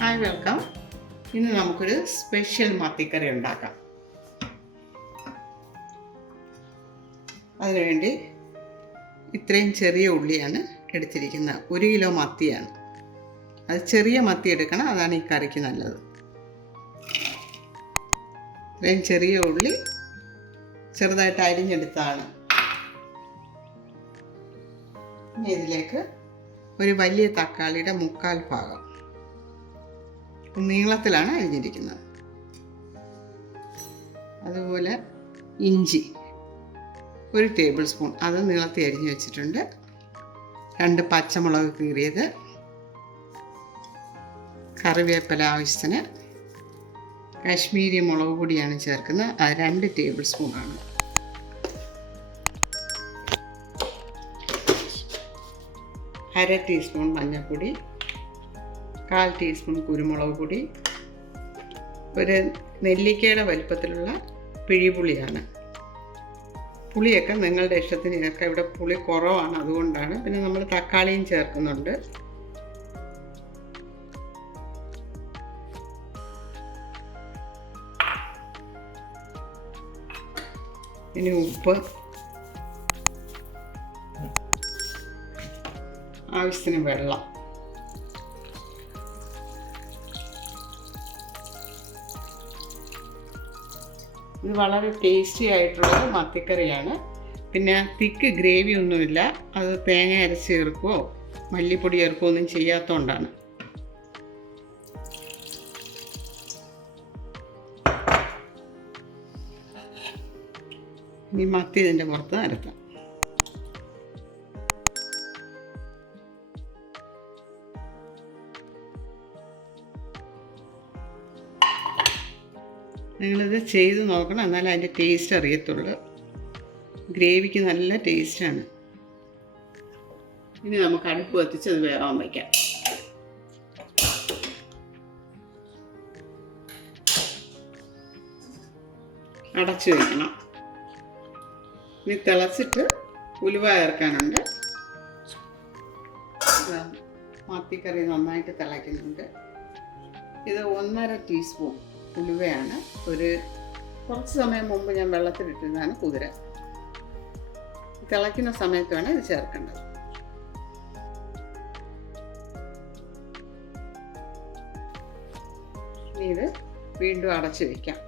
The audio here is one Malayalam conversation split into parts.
Hi welcome. ഇന്ന് നമുക്കൊരു സ്പെഷ്യൽ മത്തിക്കറി ഉണ്ടാക്കാം. അതിനുവേണ്ടി ഇത്രയും ചെറിയ ഉള്ളിയാണ് എടുത്തിരിക്കുന്നത്. 1 കിലോ മത്തിയാണ്. അത് ചെറിയ മത്തി എടുക്കണം, അതാണ് ഈ കറിക്ക് നല്ലത്. ഇത്രയും ചെറിയ ഉള്ളി ചെറുതായിട്ട് അരിഞ്ഞെടുത്താണ്. ഇനി ഇതിലേക്ക് ഒരു വലിയ തക്കാളിയുടെ 1/4 ഭാഗം നീളത്തിലാണ് അരിഞ്ഞിരിക്കുന്നത്. അതുപോലെ ഇഞ്ചി 1 ടേബിൾ സ്പൂൺ, അത് നീളത്തിൽ അരിഞ്ഞ് വെച്ചിട്ടുണ്ട്. 2 പച്ചമുളക് കീറിയത്, കറിവേപ്പില ആവശ്യത്തിന്, കാശ്മീരി മുളക് പൊടിയാണ് ചേർക്കുന്നത്, അത് 2 ടേബിൾ സ്പൂണാണ്. അര ടീസ്പൂൺ മഞ്ഞൾപ്പൊടി, 1/4 ടീസ്പൂൺ കുരുമുളക് പൊടി, ഒരു നെല്ലിക്കയുടെ വലിപ്പത്തിലുള്ള പിഴിപുളിയാണ്. പുളിയൊക്കെ നിങ്ങളുടെ ഇഷ്ടത്തിന് ചേർക്കാം. ഇവിടെ പുളി കുറവാണ്, അതുകൊണ്ടാണ്. പിന്നെ നമ്മൾ തക്കാളിയും ചേർക്കുന്നുണ്ട്. ഇനി ഉപ്പ്, ആവശ്യത്തിന് വെള്ളം. ഇത് വളരെ ടേസ്റ്റി ആയിട്ടുള്ളൊരു മത്തിക്കറിയാണ്. പിന്നെ തിക്ക് ഗ്രേവി ഒന്നുമില്ല. അത് തേങ്ങ അരച്ച് ചേർക്കുകയോ മല്ലിപ്പൊടി ചേർക്കുകയോ ഒന്നും ചെയ്യാത്തതുകൊണ്ടാണ്. ഇനി മത്തി ഇതിൻ്റെ പുറത്ത് നിരത്താം. നിങ്ങളിത് ചെയ്ത് നോക്കണം, എന്നാലും അതിൻ്റെ ടേസ്റ്റ് അറിയത്തുള്ളൂ. ഗ്രേവിക്ക് നല്ല ടേസ്റ്റാണ്. ഇനി നമുക്ക് അടുപ്പ് കത്തിച്ച് അത് വേവാൻ വയ്ക്കാം. അടച്ചു വയ്ക്കണം. ഇനി തിളച്ചിട്ട് ഉലുവ ചേർക്കാനുണ്ട്. മത്തിക്കറി നന്നായിട്ട് തിളയ്ക്കുന്നുണ്ട്. ഇത് 1/2 ടീസ്പൂൺ ഉലുവയാണ്. കുറച്ച് സമയം മുമ്പ് ഞാൻ വെള്ളത്തിലിട്ടിരുന്നതാണ് കുതിര. തിളയ്ക്കുന്ന സമയത്താണ് ഇത് ചേർക്കേണ്ടത്. ഇനി ഇത് വീണ്ടും അടച്ചു വയ്ക്കാം.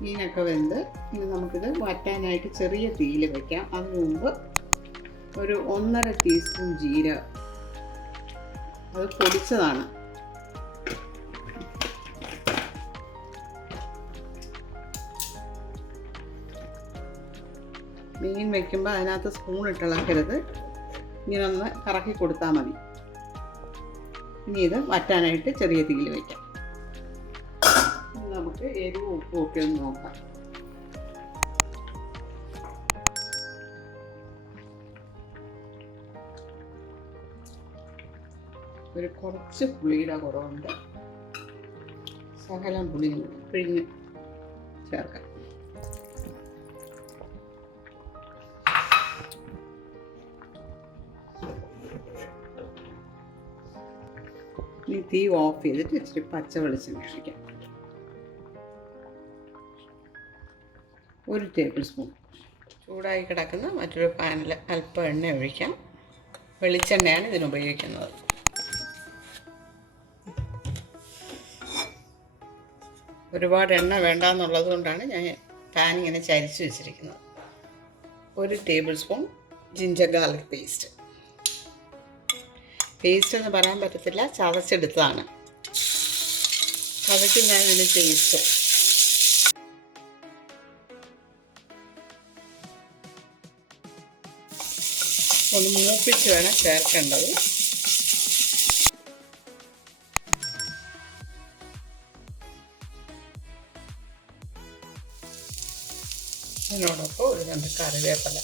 മീനൊക്കെ വെന്ത് ഇനി നമുക്കിത് വറ്റാനായിട്ട് ചെറിയ തീയിൽ വയ്ക്കാം. അതിന് മുമ്പ് ഒരു 1/2 ടീസ്പൂൺ ജീരകം, അത് പൊടിച്ചതാണ്. മീൻ വയ്ക്കുമ്പോൾ അതിനകത്ത് സ്പൂൺ ഇട്ടിളക്കരുത്, ഇങ്ങനെ ഒന്ന് കറക്കി കൊടുത്താൽ മതി. ഇനി ഇത് വറ്റാനായിട്ട് ചെറിയ തീയിൽ വയ്ക്കാം. നമുക്ക് എരിവും ഉപ്പും ഒക്കെ ഒന്ന് നോക്കാം. കുറച്ച് പുളിയുടെ കുറവുണ്ട്. ശകലം പുളി പിഴിഞ്ഞ് ചേർക്കാം. ഇനി തീ ഓഫ് ചെയ്തിട്ട് ഇച്ചിരി പച്ച വെളിച്ചെണ്ണ ഒഴിക്കാം. 1 ടേബിൾ സ്പൂൺ. ചൂടായി കിടക്കുന്ന മറ്റൊരു പാനിൽ അല്പം എണ്ണ ഒഴിക്കാം. വെളിച്ചെണ്ണയാണ് ഇതിന് ഉപയോഗിക്കുന്നത്. ഒരുപാട് എണ്ണ വേണ്ടാന്നുള്ളത് കൊണ്ടാണ് ഞാൻ പാൻ ഇങ്ങനെ ചരിച്ച് വെച്ചിരിക്കുന്നത്. 1 table spoon ginger garlic paste. Paste എന്ന് പറയാൻ പറ്റത്തില്ല, ചതച്ചെടുത്തതാണ്. അതൊക്കെ ഞാൻ ഇതിന് ടേസ്റ്റ്. ഒന്ന് മൂപ്പിച്ച് വേണം ചേർക്കേണ്ടത്. ഇതിനോടൊപ്പം ഒരു 2 കറിവേപ്പില.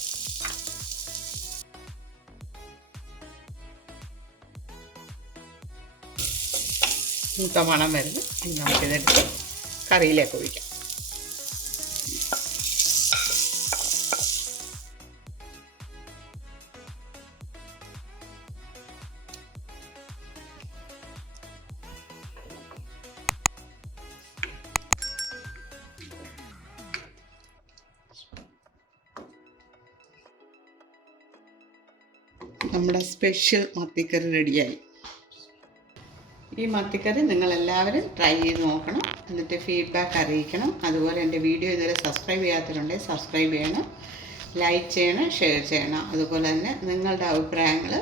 മൂത്ത മണം വരുന്നു. ഇനി നമുക്കിതെടുത്ത് കറിയിലേക്ക് ഒഴിക്കാം. നമ്മുടെ സ്പെഷ്യൽ മത്തിക്കറി റെഡിയായി. ഈ മത്തിക്കറി നിങ്ങളെല്ലാവരും ട്രൈ ചെയ്ത് നോക്കണം, എന്നിട്ട് ഫീഡ്ബാക്ക് അറിയിക്കണം. അതുപോലെ എൻ്റെ വീഡിയോ ഇതുവരെ സബ്സ്ക്രൈബ് ചെയ്യാത്തവരുണ്ടെങ്കിൽ സബ്സ്ക്രൈബ് ചെയ്യണം, ലൈക്ക് ചെയ്യണം, ഷെയർ ചെയ്യണം. അതുപോലെ തന്നെ നിങ്ങളുടെ അഭിപ്രായങ്ങൾ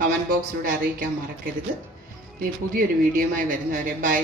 കമൻറ്റ് ബോക്സിലൂടെ അറിയിക്കാൻ മറക്കരുത്. ഇനി പുതിയൊരു വീഡിയോയുമായി വരുന്നവരെ ബൈ.